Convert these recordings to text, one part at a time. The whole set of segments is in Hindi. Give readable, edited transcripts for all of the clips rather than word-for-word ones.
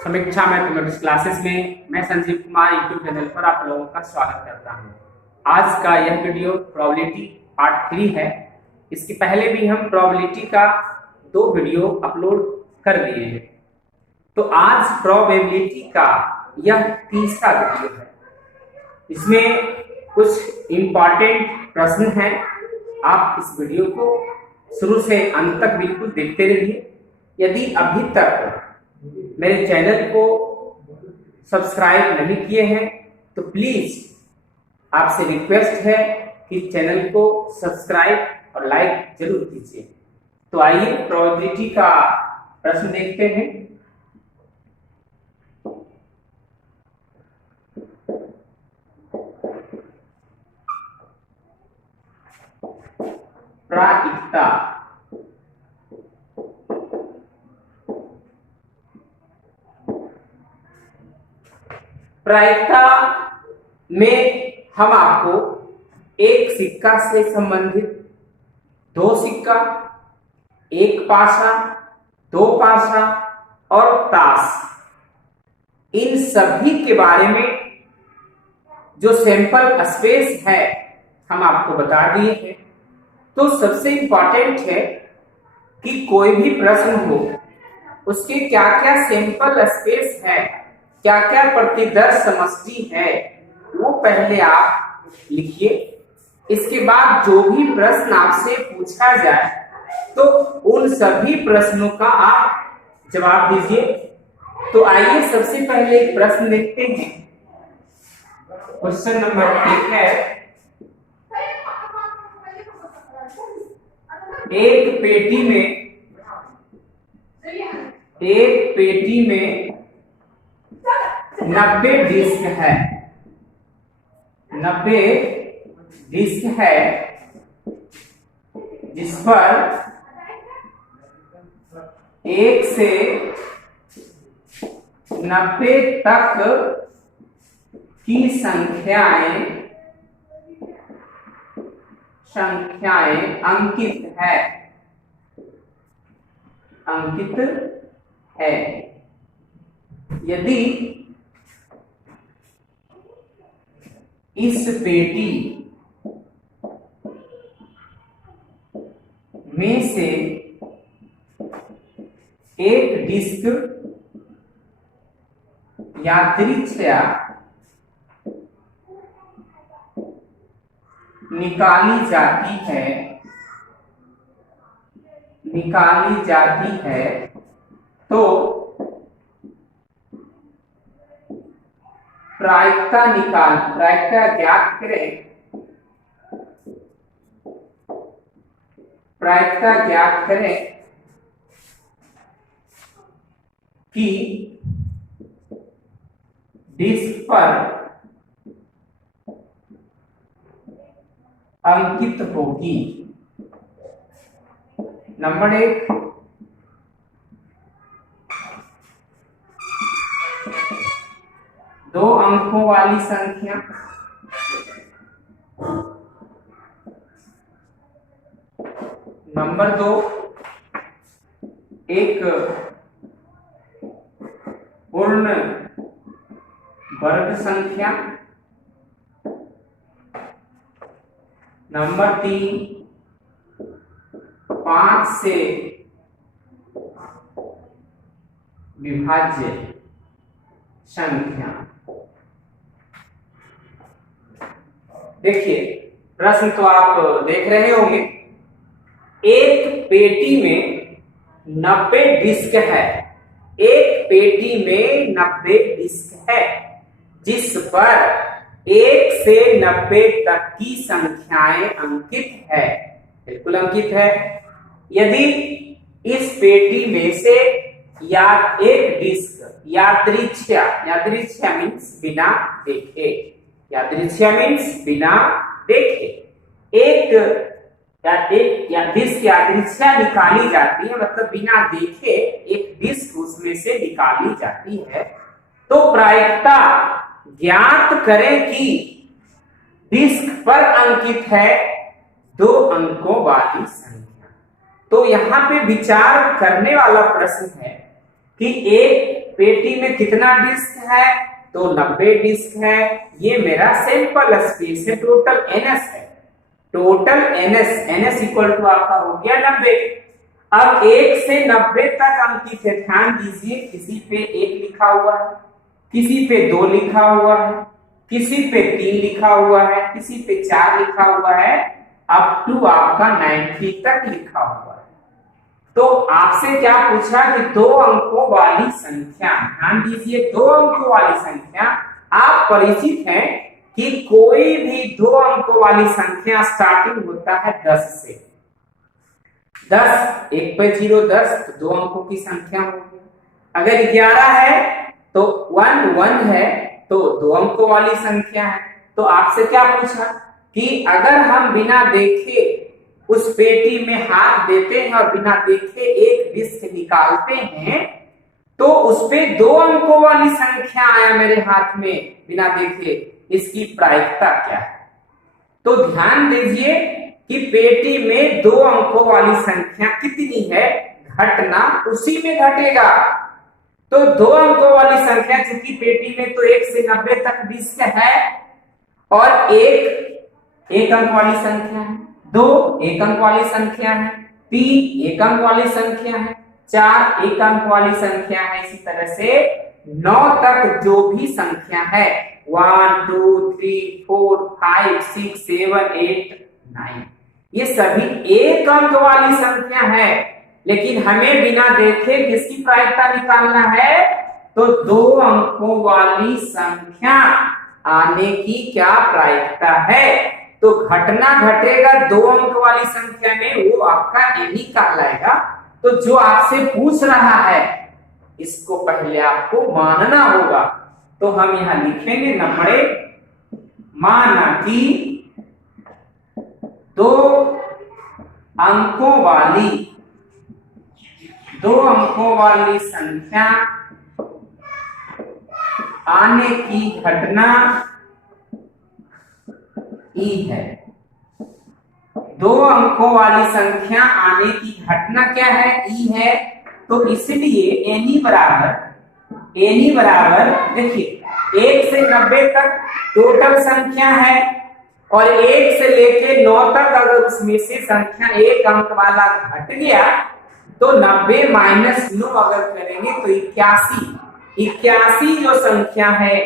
समीक्षा मैथमेटिक्स क्लासेस में मैं संजीव कुमार यूट्यूब चैनल पर आप लोगों का स्वागत करता हूं। आज का यह वीडियो प्रोबेबिलिटी पार्ट 3 है। इसके पहले भी हम प्रोबेबिलिटी का 2 वीडियो अपलोड कर दिए हैं, तो आज प्रोबेबिलिटी का यह तीसरा वीडियो है। इसमें कुछ इंपॉर्टेंट प्रश्न हैं। आप इस वीडियो को शुरू से अंत तक बिल्कुल देखते रहिए। यदि अभी तक मेरे चैनल को सब्सक्राइब नहीं किए हैं तो प्लीज आपसे रिक्वेस्ट है कि चैनल को सब्सक्राइब और लाइक जरूर कीजिए। तो आइए प्रोबेबिलिटी का प्रश्न देखते हैं। प्रायिकता प्रायिकता में हम आपको एक सिक्का से संबंधित 2 सिक्का, 1 पासा, 2 पासा और ताश, इन सभी के बारे में जो सैंपल स्पेस है हम आपको बता दिए हैं। तो सबसे इंपॉर्टेंट है कि कोई भी प्रश्न हो उसके क्या क्या सैंपल स्पेस है, क्या क्या प्रतिदर्श समष्टि है, वो पहले आप लिखिए। इसके बाद जो भी प्रश्न आपसे पूछा जाए तो उन सभी प्रश्नों का आप जवाब दीजिए। तो आइए सबसे पहले एक प्रश्न देखते हैं। क्वेश्चन नंबर 1 है, एक पेटी में 90 डिस्क है। 90 डिस्क है जिस पर 1 से 90 तक की संख्याएं अंकित है। यदि इस पेटी में से एक डिस्क यादृच्छिक निकाली जाती है तो प्रायिकता ज्ञात करें। प्रायिकता ज्ञात करें कि डिस्क पर अंकित होगी। नंबर 1, दो अंकों वाली संख्या। नंबर 2, एक पूर्ण वर्ग संख्या। नंबर 3, 5 से विभाज्य संख्या। देखिए प्रश्न तो आप देख रहे होंगे। एक पेटी में 90 डिस्क है। एक पेटी में 90 डिस्क है जिस पर 1 से 90 तक की संख्याएं अंकित है, बिल्कुल अंकित है। यदि इस पेटी में से या एक डिस्क यादृच्छिक मीन्स बिना देखे, एक डिस्क यादृच्छिक निकाली जाती है, मतलब बिना देखे एक डिस्क उसमें से निकाली जाती है। तो प्रायिकता ज्ञात करें कि डिस्क पर अंकित है 2 अंकों वाली संख्या। तो यहाँ पे विचार करने वाला प्रश्न है कि एक पेटी में कितना डिस्क है, तो 90 डिस्क है। ये मेरा सैंपल स्पेस है, टोटल एनएस है, टोटल एनएस इक्वल टू आपका हो गया 90। अब 1 से 90 तक अंकित है, ध्यान दीजिए, किसी पे 1 लिखा हुआ है, किसी पे 2 लिखा हुआ है, किसी पे 3 लिखा हुआ है, किसी पे 4 लिखा हुआ है, अप टू आपका 90 तक लिखा हुआ है। तो आपसे क्या पूछा कि 2 अंकों वाली संख्या, ध्यान दीजिए 2 अंकों वाली संख्या, आप परिचित हैं कि कोई भी 2 अंकों वाली संख्या स्टार्टिंग होता है 10 से। 10 1 पे 0 10, तो 2 अंकों की संख्या होगी। अगर 11 है तो 1 1 है, तो 2 अंकों वाली संख्या है। तो आपसे क्या पूछा कि अगर हम बिना देखे उस पेटी में हाथ देते हैं और बिना देखे एक डिस्क निकालते हैं, तो उस पे 2 अंकों वाली संख्या आया मेरे हाथ में बिना देखे, इसकी प्रायिकता क्या है। तो ध्यान दीजिए कि पेटी में 2 अंकों वाली संख्या कितनी है, घटना उसी में घटेगा। तो 2 अंकों वाली संख्या, चूंकि पेटी में तो 1 से 90 तक डिस्क है, और एक अंक वाली संख्या है, 2 एक अंक वाली संख्या है, 3 एक अंक वाली संख्या है, 4 एक अंक वाली संख्या है, इसी तरह से 9 तक जो भी संख्या है 1 2 3 4 5 6 7 8 9, ये सभी एक अंक वाली संख्या है। लेकिन हमें बिना देखे किसकी प्रायिकता निकालना है, तो 2 अंकों वाली संख्या आने की क्या प्रायिकता है। तो घटना घटेगा 2 अंक वाली संख्या में, वो आपका एनी कहलाएगा। तो जो आपसे पूछ रहा है इसको पहले आपको मानना होगा। तो हम यहां लिखेंगे नंबरे, माना कि 2 अंकों वाली संख्या आने की घटना ई है। 2 अंकों वाली संख्या आने की घटना क्या है, ई है। तो इसलिए एनी बराबर देखिए 1 से 90 तक टोटल संख्या है, और 1 से लेके 9 तक अगर उसमें से संख्या 1 अंक वाला घट गया, तो 90 - 9 अगर करेंगे तो 81 जो संख्या है,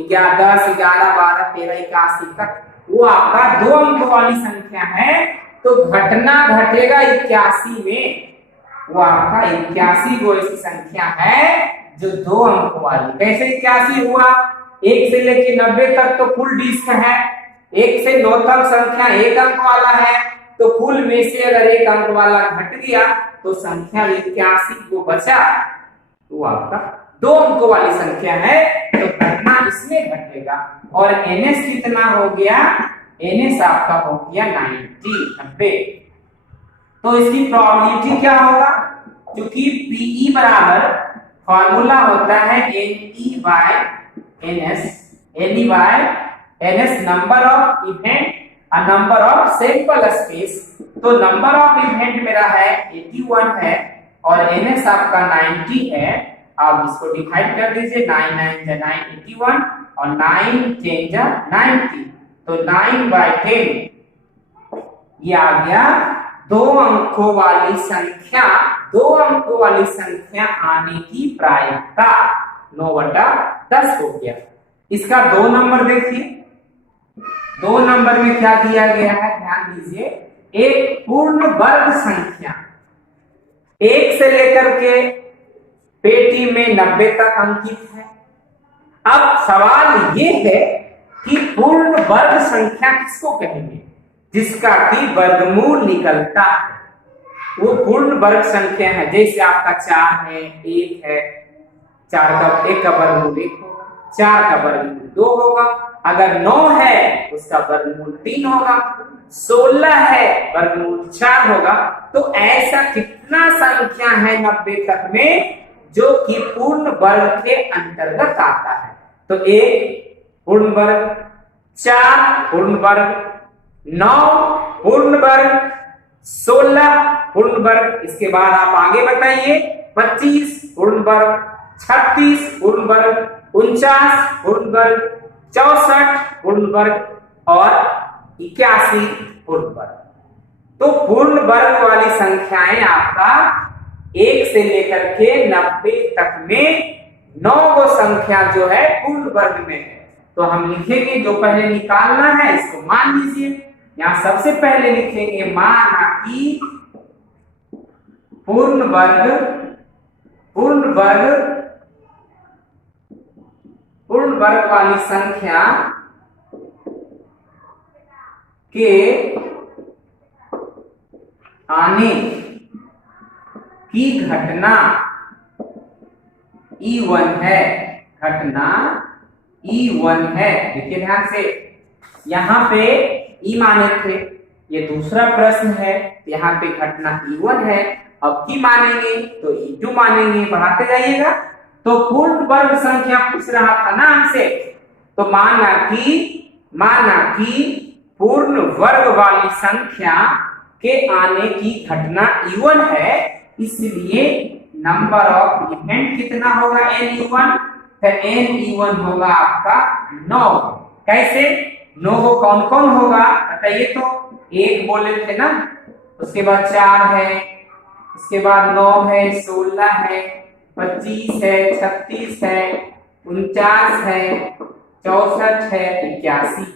10 11 12 13 81 तक, वो आपका 2 अंक वाली संख्या है। तो घटना घटेगा 81 में, वो आपका 81 वो ऐसी संख्या है जो 2 अंक वाली। कैसे 81 हुआ, 1 से लेके 90 तक तो फुल डिस्क है, 1 से 9 तक संख्या 1 अंक वाला है, तो कुल में से अगर 1 अंक वाला घट गया तो संख्या 81 को बचा, वो आपका 2 अंकों वाली संख्या है। तो घटना इसमें घटेगा। और एनएस कितना हो गया, एनएस आपका हो गया 90। तो इसकी प्रोबेबिलिटी क्या होगा, क्योंकि पीई बराबर फॉर्मूला होता है NE by NS number of event number of sample space. तो नंबर ऑफ इवेंट मेरा है 81 है, और एनएस आपका 90 है। आप इसको डिवाइड कर दीजिए, 9 9 9 81, और 9 10 90, तो 9/10 ये आ गया 2 अंकों वाली संख्या, 2 अंकों वाली संख्या आने की प्रायिकता 9/10 हो गया। इसका 2 नंबर देखिए, 2 नंबर में क्या दिया गया है, ध्यान दीजिए, एक पूर्ण वर्ग संख्या 1 से लेकर के पेटी में 90 तक अंकित है। अब सवाल ये है कि पूर्ण वर्ग संख्या किसको कहेंगे, जिसका कि वर्गमूल निकलता है, वो पूर्ण वर्ग संख्या है। जैसे आपका 4 है, 1 है, 4 का 1 का वर्गमूल 1 होगा, 4 का वर्गमूल 2 होगा, अगर 9 है उसका वर्गमूल 3 होगा, 16 है वर्गमूल 4 होगा। तो ऐसा कितना संख्या है 90 तक में जो कि पूर्ण वर्ग के अंतर्गत आता है। तो 1 पूर्ण वर्ग, 4 पूर्ण वर्ग, 9 पूर्ण वर्ग, 16 पूर्ण वर्ग। इसके बाद आप आगे बताइए 25 पूर्ण वर्ग, 36 पूर्ण वर्ग, 49 पूर्ण वर्ग, 64 पूर्ण वर्ग और 81 पूर्ण वर्ग। तो पूर्ण वर्ग वाली संख्याएं आपका 1 से लेकर के 90 तक में 9 गो संख्या जो है पूर्ण वर्ग में है। तो हम लिखेंगे, जो पहले निकालना है इसको मान लीजिए। यहां सबसे पहले लिखेंगे माना कि पूर्ण वर्ग वाली संख्या के आने की घटना E1 है, घटना E1 है। देखिए ध्यान से, यहां पे E माने थे, ये दूसरा प्रश्न है, यहाँ पे घटना E1 है। अब की मानेंगे तो E2 मानेंगे, बढ़ाते जाइएगा। तो पूर्ण वर्ग संख्या पूछ रहा था ना हमसे, तो माना कि पूर्ण वर्ग वाली संख्या के आने की घटना E1 है, इसलिए नंबर ऑफ इवेंट कितना होगा NE1, तो NE1 होगा आपका 9। कैसे 9 को कौन कौन होगा बताइए? तो 1 बोले थे ना, उसके बाद 4 है, उसके बाद 9 है, 16 है, 25 है, 36 है, 49 है, 64 है, 81।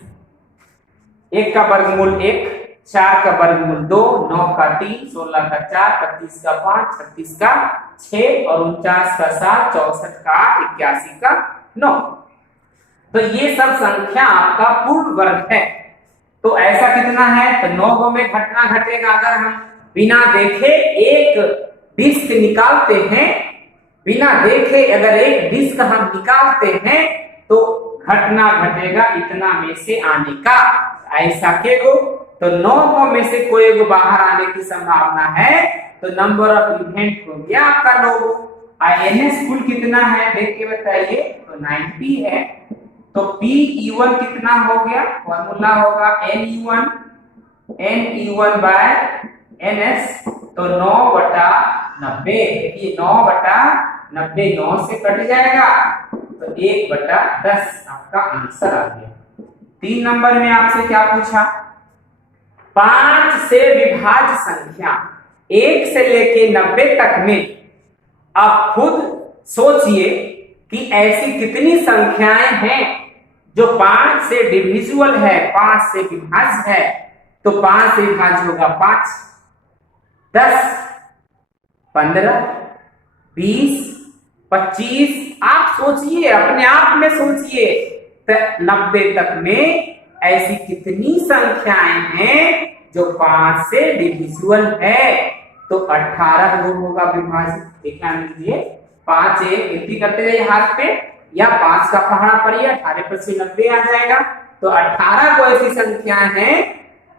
1 का वर्गमूल 1, 4 का वर्गमूल 2, 9 का 3, 16 का 4, 25 का 5, 36 का 6 और 49 का 7, 64 का 8, 81 का 9। तो ये सब संख्या आपका पूर्ण वर्ग है। तो ऐसा कितना है? तो 9 गो में घटना घटेगा। अगर हम बिना देखे एक डिस्क निकालते हैं, बिना देखे अगर एक डिस्क हम निकालते हैं तो घटना घटेगा इतना में से आने का। ऐसा के गो, तो 9 गो में से कोई गो बाहर आने की संभावना है, तो नंबर ऑफ इवेंट हो गया आपका 9 गो। NS कुल कितना है देख के बताइए? तो 90 है। तो PE1 कितना हो गया? फॉर्मूला होगा NE1 बाय NS, तो 9/90। देखिए 9/90 9 से कट जाएगा, तो 1/10 आपका आंसर आ गया। 3 नंबर में आपसे क्या पूछा? 5 से विभाज्य संख्या 1 से लेके 90 तक में आप खुद सोचिए कि ऐसी कितनी संख्याएं हैं जो 5 से डिविजिबल है, 5 से विभाज्य है। तो 5 से विभाज्य होगा 5, 10, 15, 20, 25। आप सोचिए, अपने आप में सोचिए, 90 तक में ऐसी कितनी संख्याएं हैं जो 5 से डिविजिबल है? तो 18 गो होगा विभाजित। ध्यान दीजिए, 5 गिनती करते जाइए हाथ पे, या 5 का पहाड़ा पड़िए, 18 पर से 90 आ जाएगा। तो 18 को ऐसी संख्याएं हैं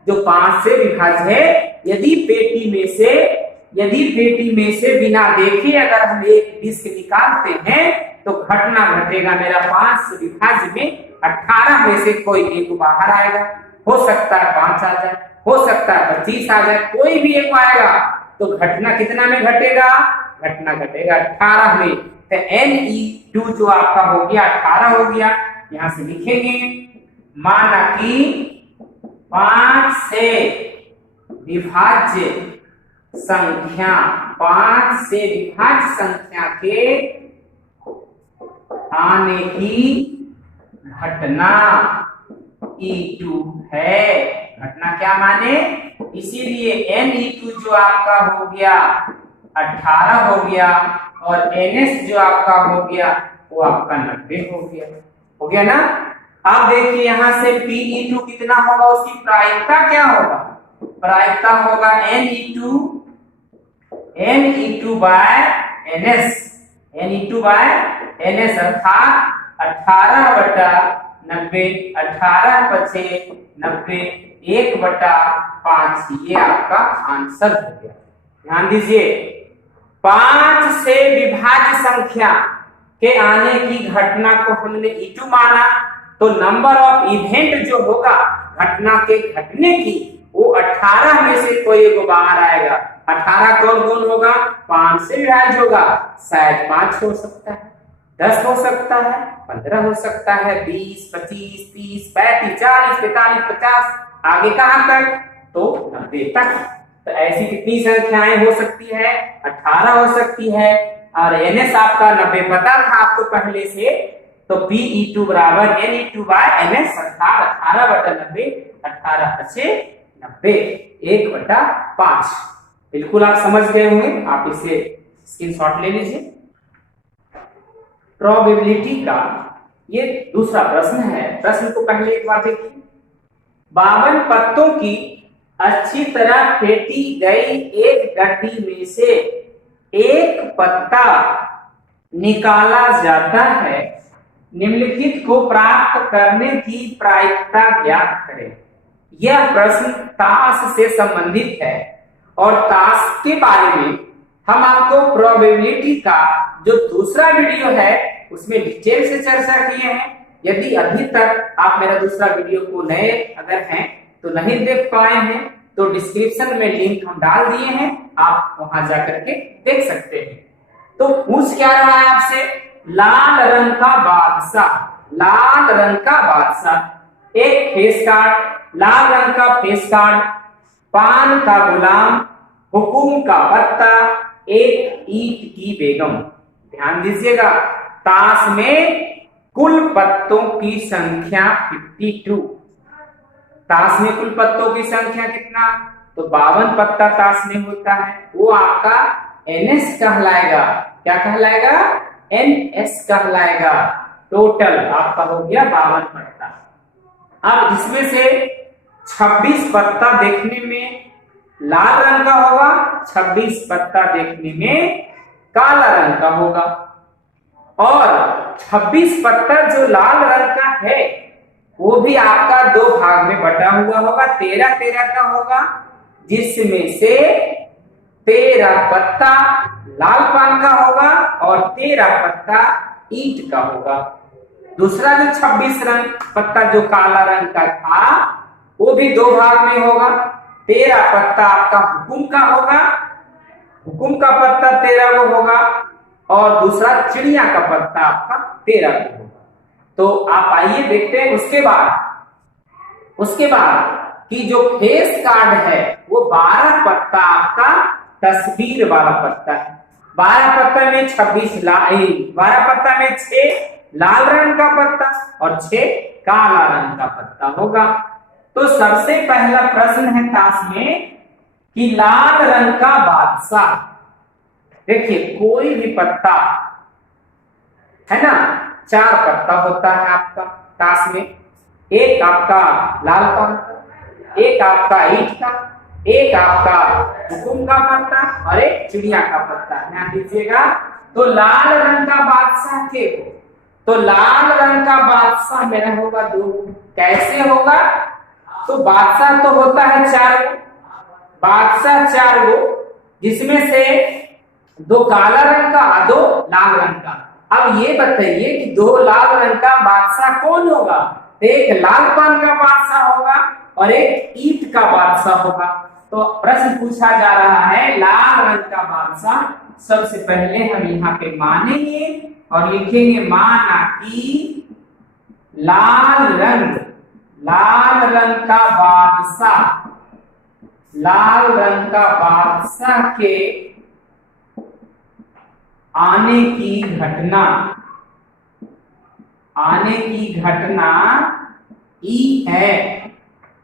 जो 5 से विभाज्य है। यदि पेटी में से बिना देखे अगर हम एक डिस्क निकालते हैं तो घटना घटेगा मेरा 5 से विभाज्य में 18 में से कोई एक बाहर आएगा। हो सकता है 5 आ जाए, हो सकता है 25 आ जाए, कोई भी एक आएगा। तो घटना कितना में घटेगा? घटना घटेगा 18 में। तो NE2 जो आपका हो गया 18 हो गया। यहां से लिखेंगे माना कि 5 से विभाज्य संख्या, 5 से विभाज्य संख्या के आने की घटना E2 है। घटना क्या माने? इसीलिए NE2 जो आपका हो गया 18 हो गया और NS जो आपका हो गया वो आपका 90 हो गया ना। अब देखिए यहां से PE2 कितना होगा, उसकी प्रायिकता क्या होगा? प्रायिकता होगा NE2 bye NS, NE2 bye NS अर्थात 18/90, 18 × 90, 1/5। ये आपका आंसर हो गया। ध्यान दीजिए, 5 से विभाज्य संख्या के आने की घटना को हमने E2 माना, तो नंबर ऑफ इवेंट जो होगा घटना के घटने की वो 18 में से कोई एक बाहर आएगा। 18 कौन कौन होगा? 5 से विभाज्य होगा, शायद 5 हो सकता है, 10 हो सकता है, 15 हो सकता है, 20, 25, 30, 35, 40, 45, 50, आगे कहां तक? तो 90 तक। तो ऐसी कितनी संख्याएं हो सकती है? 18 हो सकती है। और ns आपका 90 पता था आपको पहले से, तो Pe2 बराबर Ne2 बाय ns, अर्थात 18/90, 18×90, 1/5। बिल्कुल आप समझ गए होंगे, आप इसे स्क्रीनशॉट ले लीजिए। प्रोबेबिलिटी का ये दूसरा प्रश्न है। प्रश्न को पहले एक बार देखिए। 52 पत्तों की अच्छी तरह फेंटी गई एक गड्डी में से एक पत्ता निकाला जाता है, निम्नलिखित को प्राप्त करने की प्रायिकता ज्ञात करें। यह प्रश्न ताश से संबंधित है और ताश के बारे में हम आपको प्रोबेबिलिटी का जो दूसरा वीडियो है उसमें डिटेल से चर्चा किए हैं। यदि अभी तक आप मेरा दूसरा वीडियो को नए अगर हैं तो नहीं देख पाए हैं तो डिस्क्रिप्शन में लिंक हम डाल दिए हैं, आप वहां जाकर के देख सकते हैं। तो पूछ क्या रहा है आपसे? लाल रंग का बादशाह, लाल रंग का बादशाह, एक फेस कार्ड, लाल रंग का फेस कार्ड, पान का गुलाम, हुकुम का पत्ता, एक ईंट की बेगम। ध्यान दीजिएगा, ताश में कुल पत्तों की संख्या 52। ताश में कुल पत्तों की संख्या कितना? तो 52 पत्ता ताश में होता है, वो आपका ns कहलाएगा। क्या कहलाएगा? ns कहलाएगा। टोटल आपका हो गया 52 पत्ता। अब इसमें से 26 पत्ता देखने में लाल रंग का होगा, 26 पत्ता देखने में काला रंग का होगा। और 26 पत्ता जो लाल रंग का है वो भी आपका 2 भाग में बटा हुआ होगा, 13-13 का होगा, जिसमें से 13 पत्ता लाल पान का होगा और 13 पत्ता ईंट का होगा। दूसरा जो 26 रंग पत्ता जो काला रंग का था वो भी 2 भाग में होगा, 13 पत्ता आपका हुकुम का होगा, हुकुम का पत्ता 13 वो होगा, और दूसरा चिड़िया का पत्ता आपका 13 को होगा। तो आप आइए देखते हैं उसके बाद कि जो फेस कार्ड है वो 12 पत्ता आपका तस्वीर वाला पत्ता है। 12 पत्ता में 12 पत्ता में 6 लाल रंग का पत्ता और 6 काला रंग का पत्ता होगा। तो सबसे पहला प्रश्न है ताश में कि लाल रंग का बादशाह। देखिए कोई भी पत्ता है ना, 4 पत्ता होता है आपका ताश में, एक आपका लाल पान का, एक आपका ईंट का, एक आपका हुकुम का पत्ता और एक चिड़िया का पत्ता। ध्यान दीजिएगा, तो लाल रंग का बादशाह के हो, तो लाल रंग का बादशाह मेरा होगा 2। कैसे होगा? तो बादशाह तो होता है 4 गो, बादशाह 4 गो, जिसमें से 2 काला रंग का और 2 लाल रंग का। अब ये बताइए कि 2 लाल रंग का बादशाह कौन होगा? एक लाल पान का बादशाह होगा और एक ईंट का बादशाह होगा। तो प्रश्न पूछा जा रहा है लाल रंग का बादशाह। सबसे पहले हम यहाँ पे मानेंगे और लिखेंगे माना कि लाल रंग का बादशाह, लाल रंग का बादशाह के आने की घटना ई है,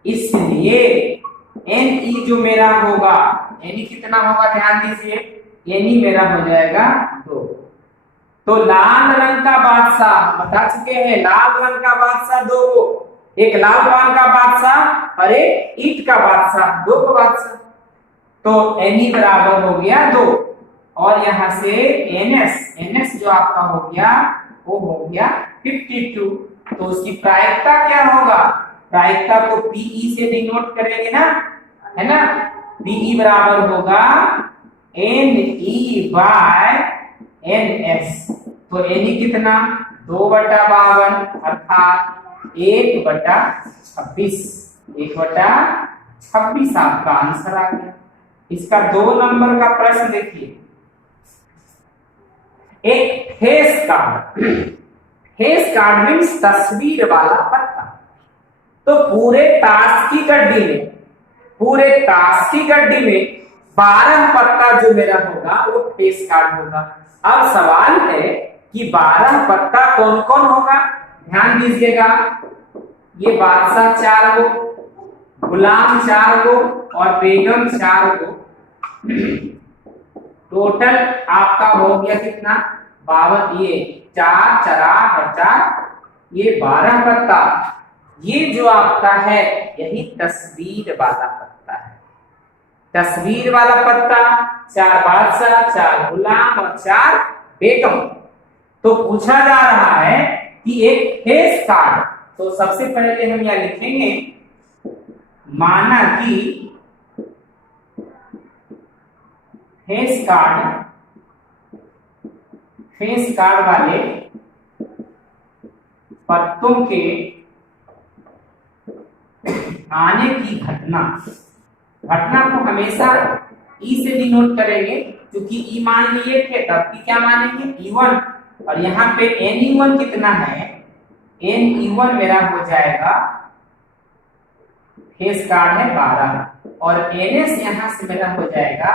इसलिए एन ई जो मेरा होगा, एन ई कितना होगा? ध्यान दीजिए, एन ई मेरा हो जाएगा 2। तो लाल रंग का बादशाह बता चुके हैं, लाल रंग का बादशाह 2, एक लाल पान का बादशाह और एक ईंट का बादशाह, 2 को बादशाह। तो एन ई बराबर हो गया 2 और यहां से एनएस जो आपका हो गया वो हो गया 52। तो उसकी प्रायिकता क्या होगा? प्रायिकता को पीई से डिनोट करेंगे ना, है ना। पीई बराबर होगा N E by N S. तो एन ई कितना? 2/52 अर्थात 1/26। 1/26 आपका आंसर आ गया। इसका 2 नंबर का प्रश्न देखिए, एक face card. Face card means तस्वीर वाला पत्ता। तो पूरे ताश की गड्डी में, पूरे ताश की गड्डी में 12 पत्ता जो मेरा होगा वो फेस कार्ड होगा। अब सवाल है कि 12 पत्ता कौन कौन होगा। ध्यान दीजिएगा, ये बादशाह 4 गो, गुलाम 4 गो और बेगम 4 गो। टोटल आपका हो गया कितना, 52। ये 4 4 4, ये 12 पत्ता। ये जो आपका है यही तस्वीर वाला पत्ता है। तस्वीर वाला पत्ता, 4 बादशाह, 4 गुलाम और 4 बेगम। तो पूछा जा रहा है कि एक फेस कार्ड। तो सबसे पहले हम यह लिखेंगे, माना कि फेस कार्ड वाले पत्तों के आने की घटना को हमेशा ई से डिनोट करेंगे, क्योंकि ई मान लिए थे तब की क्या मानेंगे, E1। और यहाँ पे NE1 कितना है, NE1 मेरा हो जाएगा, फेस कार्ड है 12 और NS यहाँ से मेरा हो जाएगा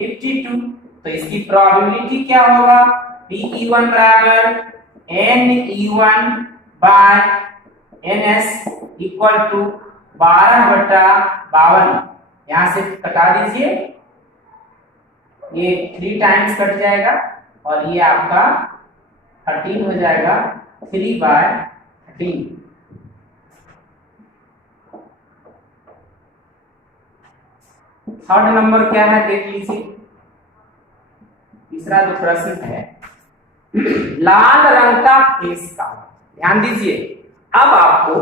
52। तो इसकी प्रोबेबिलिटी क्या होगा, PE1 बराबर NE1 bye NS equal to 12/52। यहां से कटा दीजिए, ये 3 टाइम्स कट जाएगा और ये आपका 13 हो जाएगा, 3/13। थर्ड नंबर क्या है देख लीजिए। तीसरा जो प्रश्न है, लाल रंग का फेस कार्ड। ध्यान दीजिए, अब आपको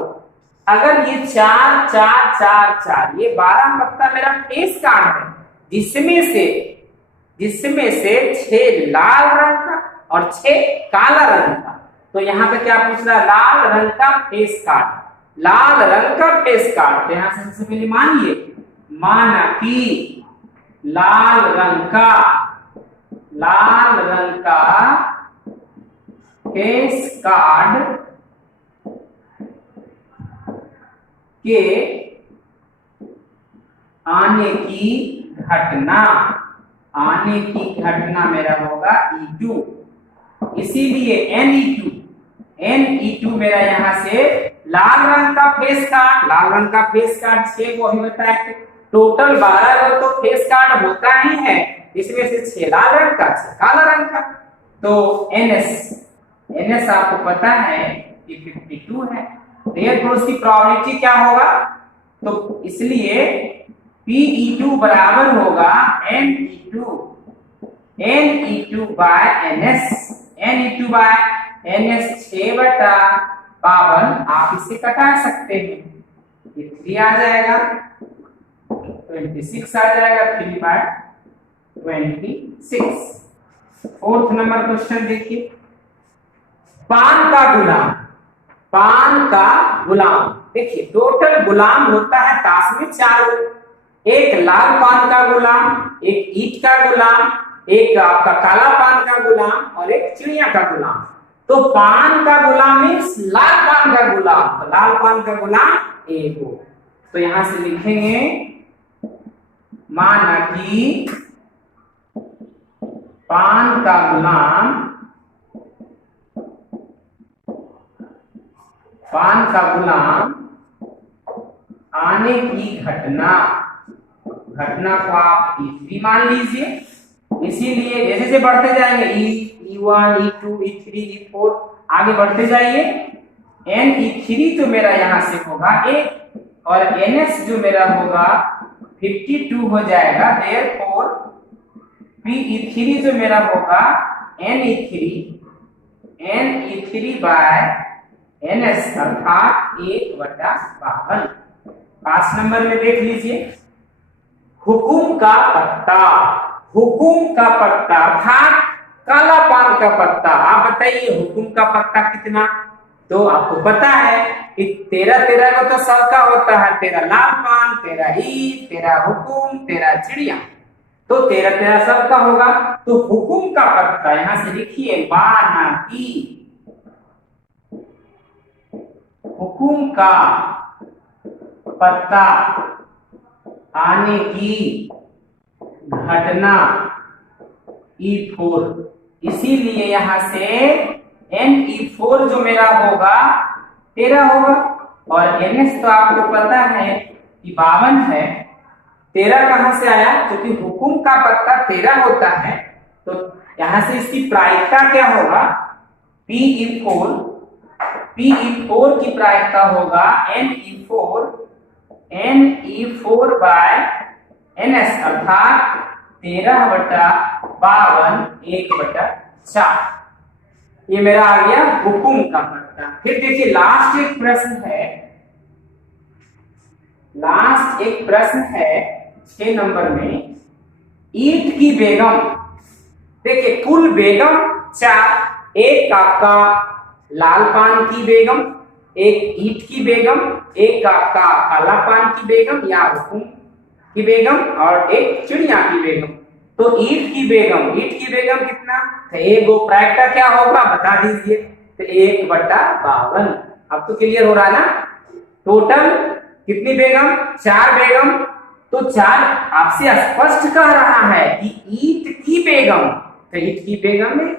अगर ये 4 4 4 4 ये 12 पत्ता मेरा फेस कार्ड है, जिसमें से 6 लाल रंग का और 6 काला रंग का। तो यहाँ पे क्या पूछ रहा है, लाल रंग का फेस कार्ड। लाल रंग का फेस कार्ड, तो यहाँ से सबसे पहले मानिए, माना कि लाल रंग का फेस कार्ड के आने की घटना मेरा होगा E2। इसीलिए NE2 मेरा यहां से लाल रंग का फेस कार्ड 6 को ही बताया, टोटल 12 गो तो फेस कार्ड होता ही है, इसमें से 6 लाल रंग का 6 काला रंग का। तो NS आपको पता है कि 52 है। तो उसकी प्रोबेबिलिटी क्या होगा, तो इसलिए PE2 बराबर होगा NE2 बाय NS 6/52। आप इसे कटा सकते हैं, ये 3 आ जाएगा, 26 आ जाएगा, 3/26। फोर्थ नंबर क्वेश्चन देखिए, पान का गुलाम। देखिए टोटल गुलाम होता है ताश में 4, एक लाल पान का गुलाम, एक ईंट का गुलाम, एक आपका काला पान का गुलाम और एक चिड़िया का गुलाम। तो पान का गुलाम मीन्स लाल पान का गुलाम, तो लाल पान का गुलाम एक हो। तो यहां से लिखेंगे, माना कि पान का गुलाम आने की घटना को आप E3 मान लीजिए। इसीलिए जैसे जैसे बढ़ते जाएंगे E1 E2 E3 E4 आगे बढ़ते जाइए, NE3 तो मेरा यहां से होगा 1 और NS जो मेरा होगा 52 हो जाएगा। देयरफॉर PE3 जो मेरा होगा NE3 बाय NS अर्थात 1/52। 5 नंबर में देख लीजिए, हुकुम का पत्ता अर्थात काला पान का पत्ता। आप बताइए हुकुम का पत्ता कितना, तो आपको पता है कि 13 को तो सबका होता है, 13 लाल पान, 13 ईंट, 13 हुकुम, 13 चिड़िया। तो 13 13 सबका होगा। तो हुकुम का पत्ता यहां से लिखिए बाना की, हुकुम का पत्ता आने की घटना E4, इसीलिए यहां से Ne4 जो मेरा होगा 13 होगा। और NS तो आपको पता है कि 52 है, 13 कहां से आया? क्योंकि हुकुम का पत्ता 13 होता है, तो यहां से इसकी प्रायिकता क्या होगा? PE4, PE4 की प्रायिकता होगा Ne4 बाय NS, अर्थात 13/52 1/4। ये मेरा आ गया हुकुम का पत्ता। फिर देखिए लास्ट एक प्रश्न है, लास्ट एक प्रश्न है 6 नंबर में, ईंट की बेगम। देखिए कुल बेगम 4, एक आपका लाल पान की बेगम, एक ईंट की बेगम, एक आपका काला पान की बेगम या हुकुम की बेगम, और एक चिड़िया की बेगम। तो ईंट की बेगम कितना? तो एक गो प्रायिकता क्या होगा बता दीजिए। तो 1/52। अब तो क्लियर हो रहा है ना? टोटल कितनी बेगम? 4 बेगम। तो 4 आपसे स्पष्ट कह रहा है कि ईंट की बेगम, तो ईंट की बेगम में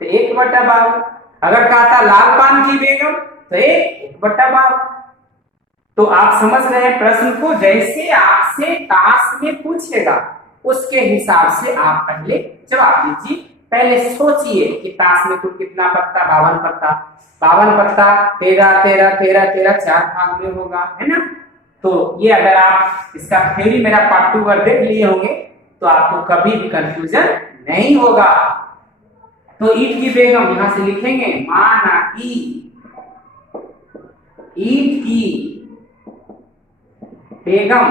तो 1/52। अगर कहा था लाल पान की बेगम तो 1/52। तो आप समझ रहे हैं प्रश्न को, जैसे आपसे टास्क में पूछेगा उसके हिसाब से आप पहले जवाब दीजिए। पहले सोचिए कि टास्क में कुल कितना पत्ता? 52 पत्ता। 52 पत्ता 13 13 13 13 4 भाग में होगा, है ना? तो ये अगर आप इसका थ्योरी मेरा पार्ट 2 अगर देख लिए होंगे तो आपको कभी भी कंफ्यूजन नहीं होगा। तो ईंट की बेगम यहां से लिखेंगे माना कि ईंट की बेगम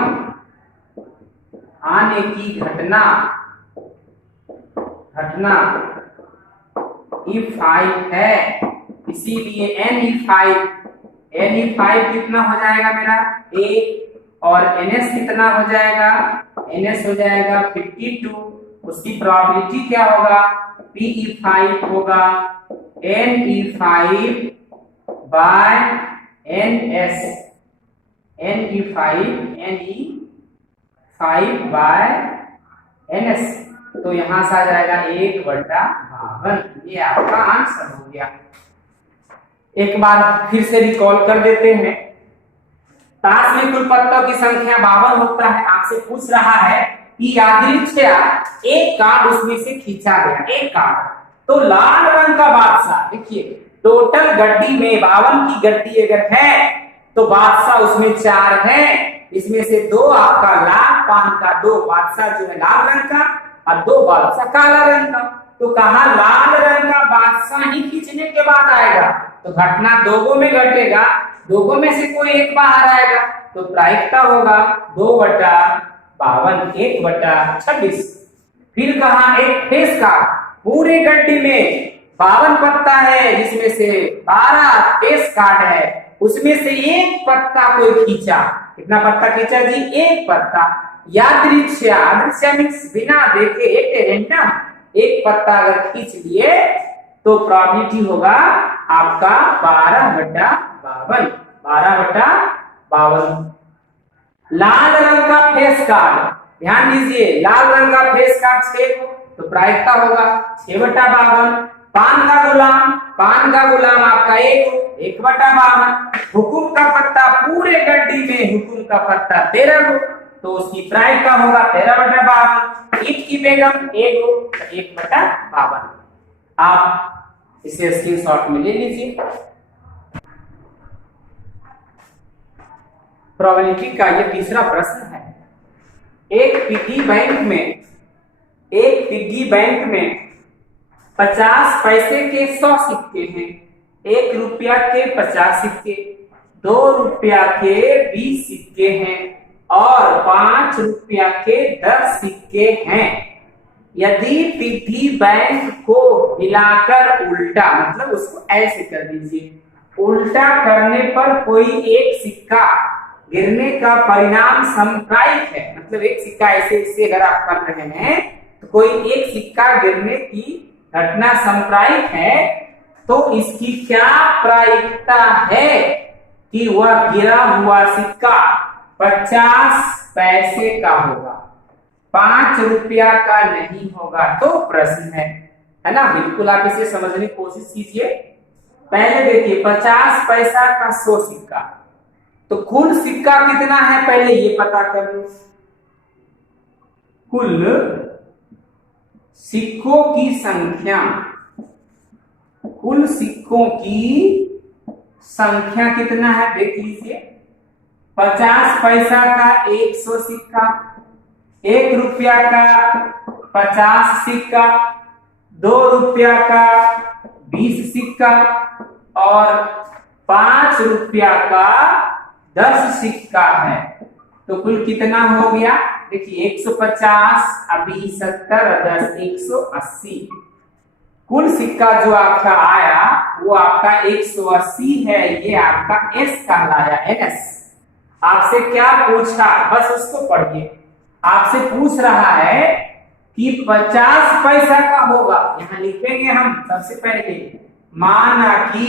आने की घटना E5 है, इसीलिए Ne5 कितना हो जाएगा मेरा? 1, और NS कितना हो जाएगा? NS हो जाएगा 52। उसकी प्रोबेबिलिटी क्या होगा? PE5 होगा Ne5 bye NS, Ne5 bye NS। तो यहां से आ जाएगा 1/52। ये आपका आंसर हो गया। एक बार फिर से रिकॉल कर देते हैं। ताश में कुल पत्तों की संख्या 52 होता है। आपसे पूछ रहा है कि यादृच्छया एक कार्ड उसमें से खींचा गया, एक कार्ड। तो लाल रंग का बादशाह, देखिए टोटल गड्डी में 52 की गड्डी अगर है तो बादशाह उसमें 4 है, इसमें से 2 आपका लाल पान का, 2 बादशाह जो है लाल रंग का और 2 बादशाह काला रंग का। तो कहा लाल रंग का बादशाह ही खींचने के बाद आएगा, तो घटना दोगो में घटेगा, दोगो में से कोई एक बाहर आएगा, तो प्रायिकता होगा 2/52 1/26। फिर कहा एक फेस का, पूरे गड्डी में 52 पत्ता है जिसमें से 12 फेस कार्ड है, उसमें से एक पत्ता कोई खींचा। कितना पत्ता खींचा जी? एक पत्ता। यादृच्छया मीन्स बिना देखे रैंडम एक पत्ता अगर खींच लिए तो प्रोबेबिलिटी होगा आपका 12/52। 12/52। लाल रंग का फेस कार्ड, ध्यान दीजिए लाल रंग का फेस कार्ड 6 को, तो प्रायिकता होगा 6/52। पान का गुलाम आपका 1/52। हुकुम का पत्ता पूरे गड्डी में हुकुम का पत्ता 13 को, तो उसकी प्रायिकता होगा 13/52। ईंट की बेगम 1/52। आप इसे स्क्रीनशॉट में ले लीजिए। प्रोबेबिलिटी का ये तीसरा प्रश्न है। एक पिग्गी बैंक में 50 पैसे के 100 सिक्के हैं, 1 रुपया के 50 सिक्के, 2 रुपया के 20 सिक्के हैं और 5 रुपया के 10 सिक्के हैं। यदि पिग्गी बैंक को हिलाकर उल्टा, मतलब उसको ऐसे कर दीजिए, उल्टा करने पर कोई एक सिक्का गिरने का परिणाम समप्रायिक है, मतलब एक सिक्का ऐसे ऐसे अगर आप कर रहे हैं तो कोई एक सिक्का गिरने की घटना समप्रायिक है, तो इसकी क्या प्रायिकता है कि वह गिरा हुआ सिक्का 50 पैसे का होगा, 5 रुपया का नहीं होगा। तो प्रश्न है ना, बिल्कुल आप इसे समझने की कोशिश कीजिए। पहले देखिए 50 पैसा का 100 सिक्का, तो कुल सिक्का कितना है पहले ये पता कर लो। कुल सिक्कों की संख्या, कुल सिक्कों की संख्या कितना है देख लीजिए। 50 पैसा का 100 सिक्का, 1 रुपया का 50 सिक्का, 2 रुपया का 20 सिक्का और 5 रुपया का 10 सिक्का है। तो कुल कितना हो गया देखिए, 150, अभी 70 और 10 180। कुल सिक्का जो आपका आया वो आपका 180 है, ये आपका एस कहलाया, एस। आपसे क्या पूछा, बस उसको पढ़िए। आपसे पूछ रहा है कि 50 पैसा का होगा, यहां लिखेंगे हम सबसे पहले माना कि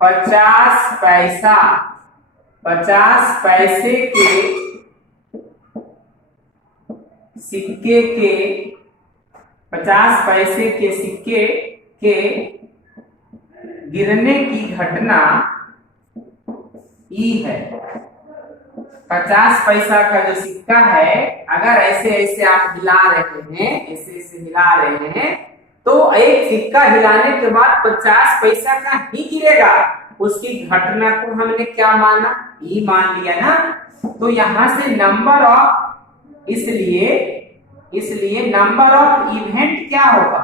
50 पैसा, 50 पैसे के सिक्के के, 50 पैसे के सिक्के के गिरने की घटना ई है। 50 पैसा का जो सिक्का है, अगर ऐसे ऐसे आप हिला रहे हैं, ऐसे ऐसे हिला रहे हैं, तो एक सिक्का हिलाने के बाद 50 पैसा का ही गिरेगा। उसकी घटना को हमने क्या माना, ई मान लिया ना। तो यहां से नंबर ऑफ, इसलिए नंबर ऑफ इवेंट क्या होगा,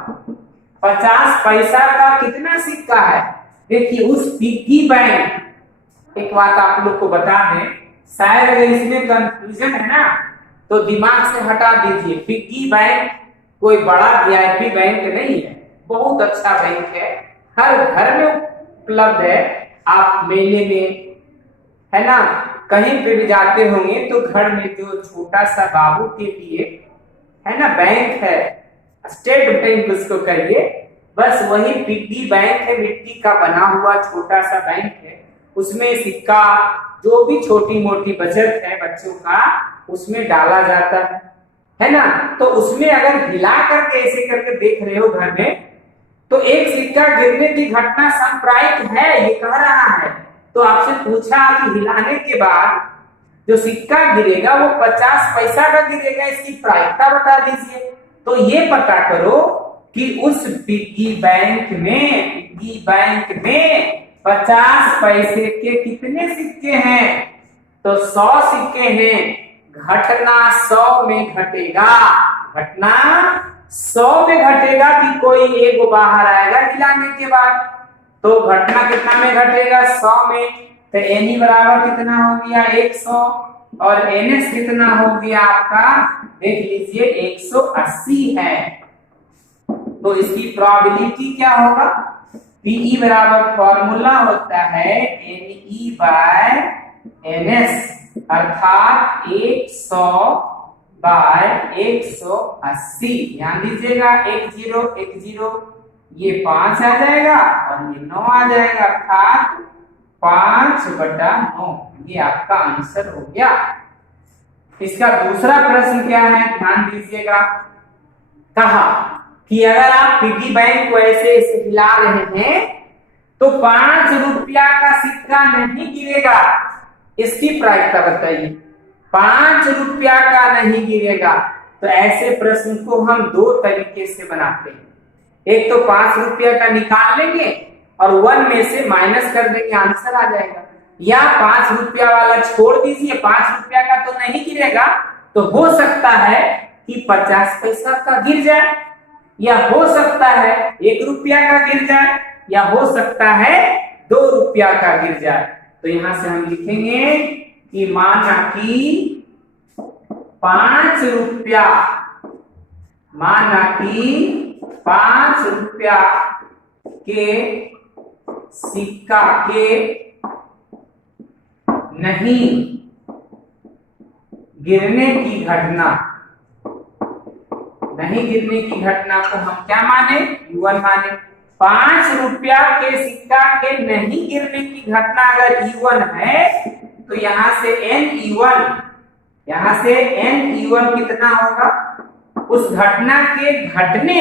50 पैसा का कितना सिक्का है। देखिए उस पिग्गी बैंक, एक बात आप लोग को बता दें, शायद अगर इसमें कंफ्यूजन है ना तो दिमाग से हटा दीजिए। पिग्गी बैंक कोई बड़ा वीआईपी बैंक नहीं है, बहुत अच्छा बैंक है, हर घर में उपलब्ध है। आप मेले में, है ना, कहीं पे भी जाते होंगे तो घर में जो छोटा सा बाबू के लिए, है ना, बैंक है, स्टेट बैंक उसको कहिए, बस वही पिग्गी बैंक है, मिट्टी का बना हुआ छोटा सा बैंक है। उसमें सिक्का, जो भी छोटी मोटी बचत है बच्चों का, उसमें डाला जाता है ना। तो उसमें अगर हिला करके ऐसे करके देख रहे हो घर में, तो एक सिक्का गिरने की घटना सांप्रायिक है, ये कह रहा है। तो आपसे पूछा कि हिलाने के बाद जो सिक्का गिरेगा वो 50 पैसा का गिरेगा, इसकी प्रायिकता बता दीजिए। तो ये पता करो कि उस पिग्गी बैंक में 50 पैसे के कितने सिक्के हैं, तो 100 सिक्के हैं। घटना 100 में घटेगा, घटना 100 में घटेगा कि कोई एक बाहर आएगा हिलाने के बाद। तो घटना कितना में घटेगा, 100 में। तो एनी बराबर कितना हो गया, 100, और एनएस कितना हो गया आपका, देख लीजिए 180 है। तो इसकी प्रोबेबिलिटी क्या होगा, पीई बराबर फॉर्मूला होता है एनई बाय एनएस, अर्थात 100 बाय 180। ध्यान दीजिएगा, 1010, ये 5 आ जाएगा और ये 9 आ जाएगा, अर्थात 5/9। ये आपका आंसर हो गया। इसका दूसरा प्रश्न क्या है, ध्यान दीजिएगा। कहा कि अगर आप पिग्गी बैंक को ऐसे ऐसे हिला रहे हैं तो 5 रुपया का सिक्का नहीं गिरेगा, इसकी प्रायिकता बताइए। 5 रुपया का नहीं गिरेगा। तो ऐसे प्रश्न को हम 2 तरीके से बनाते हैं। एक तो 5 रुपया का निकाल लेंगे और 1 में से माइनस कर देंगे, आंसर आ जाएगा। या 5 रुपया वाला छोड़ दीजिए, 5 रुपया का तो नहीं गिरेगा, तो हो सकता है कि 50 पैसा का गिर जाए, या हो सकता है 1 रुपया का गिर जाए, या हो सकता है 2 रुपया का गिर जाए। तो यहां से हम लिखेंगे कि माना कि 5 रुपया, माना कि 5 रुपया के सिक्का के नहीं गिरने की घटना, नहीं गिरने की घटना को हम क्या माने, E1 माने। 5 रुपया के सिक्का के नहीं गिरने की घटना अगर E1 है तो यहां से NE1, यहां से NE1 कितना होगा, उस घटना के घटने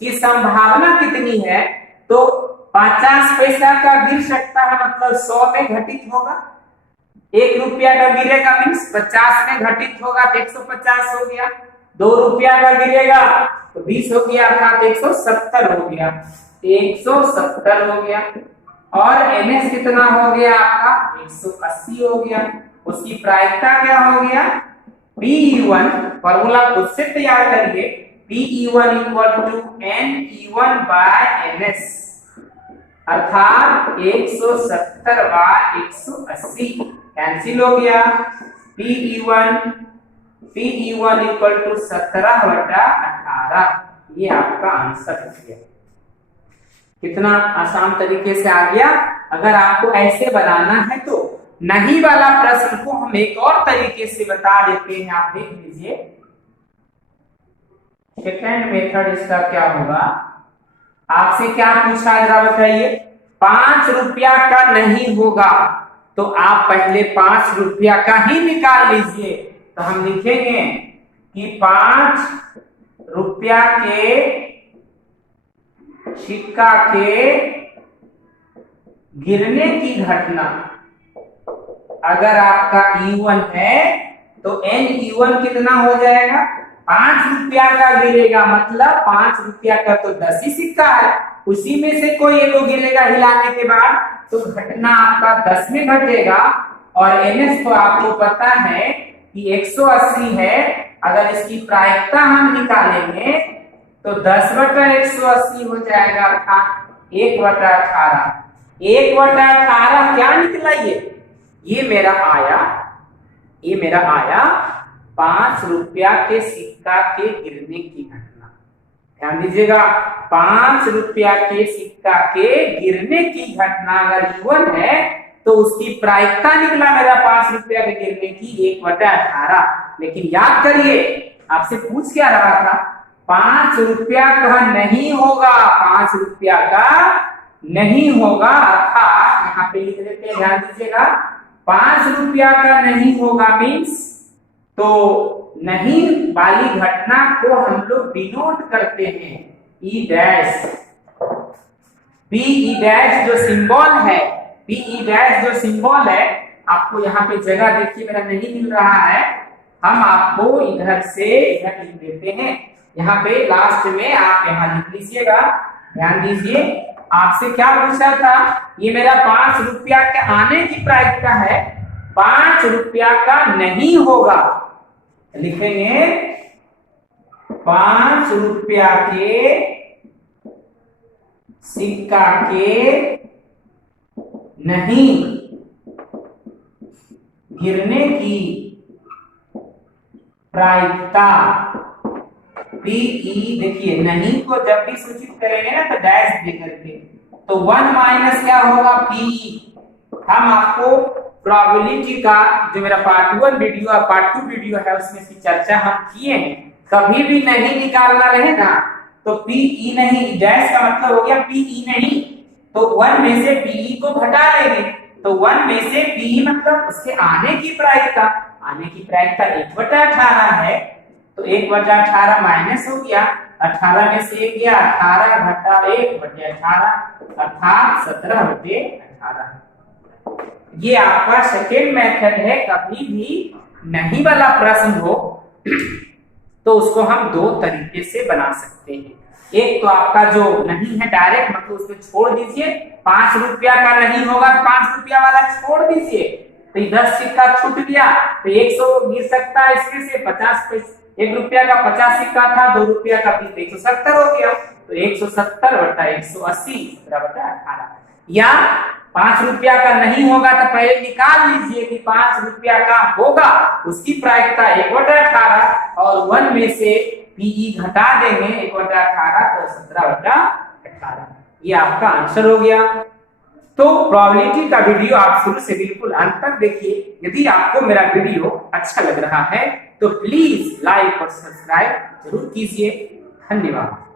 की संभावना कितनी है, तो 50 पैसा का गिर सकता है, मतलब 100 में घटित होगा। 1 रुपया का गिरेगा मीन्स 50 में घटित होगा तो 150 हो गया। 2 रुपया का गिरेगा तो 20 हो गया, अर्थात 170 हो गया, 170 हो गया। और NS कितना हो गया आपका, 180 हो गया। उसकी प्रायिकता क्या हो गया, PE1, फॉर्मूला खुद से तैयार करिए, PE1 equal to NE1 bye NS, अर्थात 170 बाय 180 कैंसिल हो गया। PE1 इक्वल टू 17/18, ये आपका आंसर हो गया। कितना आसान तरीके से आ गया। अगर आपको ऐसे बनाना है तो नहीं वाला प्रश्न को हम एक और तरीके से बता देते हैं, आप देख लीजिए। सेकेंड मेथड इसका क्या होगा, आपसे क्या पूछा जरा बताइए। 5 रुपया का नहीं होगा तो आप पहले 5 रुपया का ही निकाल लीजिए। तो हम लिखेंगे कि 5 रुपया के सिक्का के गिरने की घटना अगर आपका E1 है तो NE1 कितना हो जाएगा, 5 रुपया का गिरेगा, मतलब 5 रुपया का तो 10 ही सिक्का है, उसी में से कोई एक गिरेगा हिलाने के बाद, तो घटना आपका 10 में घटेगा। और NS तो आपको पता है कि 180 है, अगर इसकी प्रायिकता हम निकालेंगे तो 10/180 हो जाएगा, अर्थात 1/18। 1/18 क्या निकला, ये मेरा आया, ये मेरा आया 5 रुपया के सिक्का के गिरने की घटना। ध्यान दीजिएगा, 5 रुपया के सिक्का के गिरने की घटना अगर E1 है तो उसकी प्रायिकता निकला मेरा 5 रुपया के गिरने की 1/18। लेकिन याद करिए, आपसे पूछ क्या रहा था, 5 रुपया का नहीं होगा, 5 रुपया का नहीं होगा, अर्थात यहाँ पे लिख देते हैं, ध्यान दीजिएगा, 5 रुपया का नहीं होगा मीन्स, तो नहीं वाली घटना को हम लोग डिनोट करते हैं E डैश। PE डैश जो सिंबल है, PE डैश जो सिंबल है, आपको यहाँ पे जगह देखिए मेरा नहीं मिल रहा है, हम आपको इधर से इधर लिख देते हैं, यहाँ पे लास्ट में आप यहाँ लिख लीजिएगा। ध्यान दीजिए, आपसे क्या पूछा था, ये मेरा 5 रुपया के आने की प्रायिकता है, 5 रुपया का नहीं होगा, लिखेंगे 5 रुपया के सिक्का के नहीं गिरने की प्रायिकता PE, देखिए नहीं को जब भी सूचित करेंगे ना तो डैश दे करके, तो 1 माइनस क्या होगा PE। हम आपको प्रोबेबिलिटी का जो मेरा पार्ट 1 वीडियो और पार्ट 2 वीडियो है उसमें इसकी चर्चा हम किए हैं, कभी भी नहीं निकालना रहेगा तो PE नहीं, डैश का मतलब हो गया PE नहीं, तो 1 में से PE को घटा लेंगे, तो 1 में से PE मतलब उसके आने की प्रायिकता, आने की प्रायिकता 1/18 है, तो 1/18 माइनस हो गया, 18 में से 1 गया, 18 घटा 1/18 अर्थात 17/18। ये आपका सेकेंड मेथड है। कभी भी नहीं वाला प्रश्न हो तो उसको हम 2 तरीके से बना सकते हैं। एक तो आपका जो नहीं है डायरेक्ट, मतलब उसको छोड़ दीजिए, 5 रुपया का नहीं होगा, 5 रुपया वाला छोड़ दीजिए, तो 10 सिक्का छूट गया तो 100 गिर सकता है, इसमें से 50 पैसे, 1 रुपया का 50 सिक्का था, 2 रुपया का 170 हो गया, तो 170/180 17/18। या 5 रुपया का नहीं होगा तो पहले निकाल लीजिए कि 5 रुपया का होगा, उसकी प्रायिकता 1/18 और 1 में से PE घटा देंगे 1/18 तो 17/18। ये आपका आंसर हो गया। तो प्रोबेबिलिटी का वीडियो आप शुरू से बिल्कुल अंत तक देखिए। यदि आपको मेरा वीडियो अच्छा लग रहा है तो प्लीज लाइक और सब्सक्राइब जरूर कीजिए। धन्यवाद।